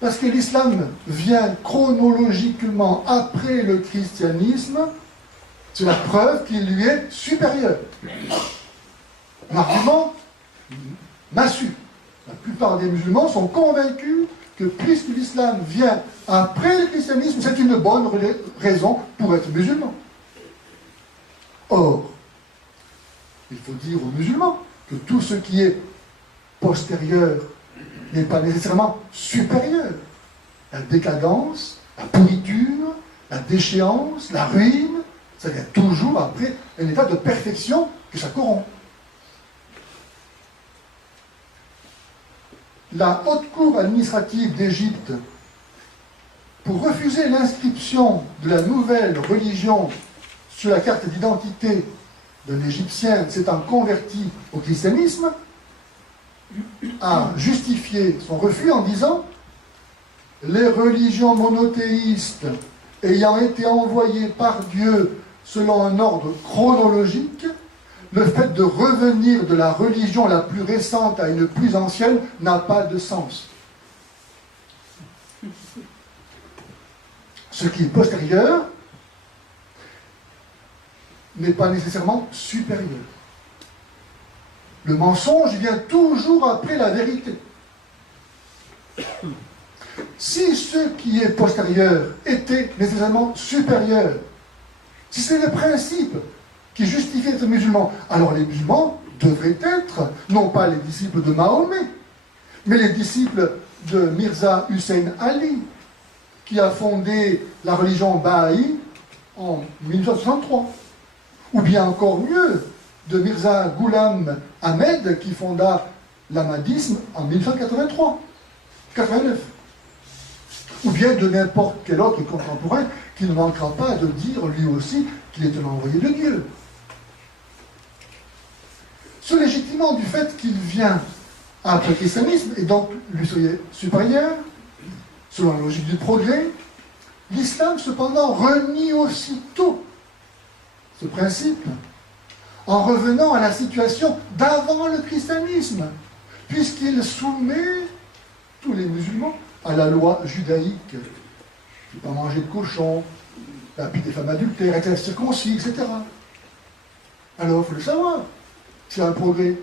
Parce que l'islam vient chronologiquement après le christianisme, c'est la preuve qu'il lui est supérieur. Un argument massu. La plupart des musulmans sont convaincus que puisque l'islam vient après le christianisme, c'est une bonne raison pour être musulman. Or, il faut dire aux musulmans que tout ce qui est postérieur n'est pas nécessairement supérieur. La décadence, la pourriture, la déchéance, la ruine, ça vient toujours après un état de perfection que ça corrompt. La haute cour administrative d'Égypte, pour refuser l'inscription de la nouvelle religion sur la carte d'identité d'un Égyptien s'étant converti au christianisme, a justifié son refus en disant « Les religions monothéistes ayant été envoyées par Dieu selon un ordre chronologique, le fait de revenir de la religion la plus récente à une plus ancienne n'a pas de sens. » Ce qui est postérieur n'est pas nécessairement supérieur. Le mensonge vient toujours après la vérité. Si ce qui est postérieur était nécessairement supérieur, si c'est le principe qui justifie être musulman, alors les musulmans devraient être, non pas les disciples de Mahomet, mais les disciples de Mirza Hussein Ali, qui a fondé la religion Baha'i en 1963. Ou bien encore mieux, de Mirza Ghulam Ahmed, qui fonda l'ahmadisme en 1989. Ou bien de n'importe quel autre contemporain qui ne manquera pas de dire lui aussi qu'il est un envoyé de Dieu. Se légitimant du fait qu'il vient après le christianisme, et donc lui serait supérieur, selon la logique du progrès, l'islam cependant renie aussitôt ce principe en revenant à la situation d'avant le christianisme, puisqu'il soumet tous les musulmans à la loi judaïque. Ne pas manger de cochon, la pie des femmes adultères, être circoncis, etc. Alors, il faut le savoir, c'est un progrès.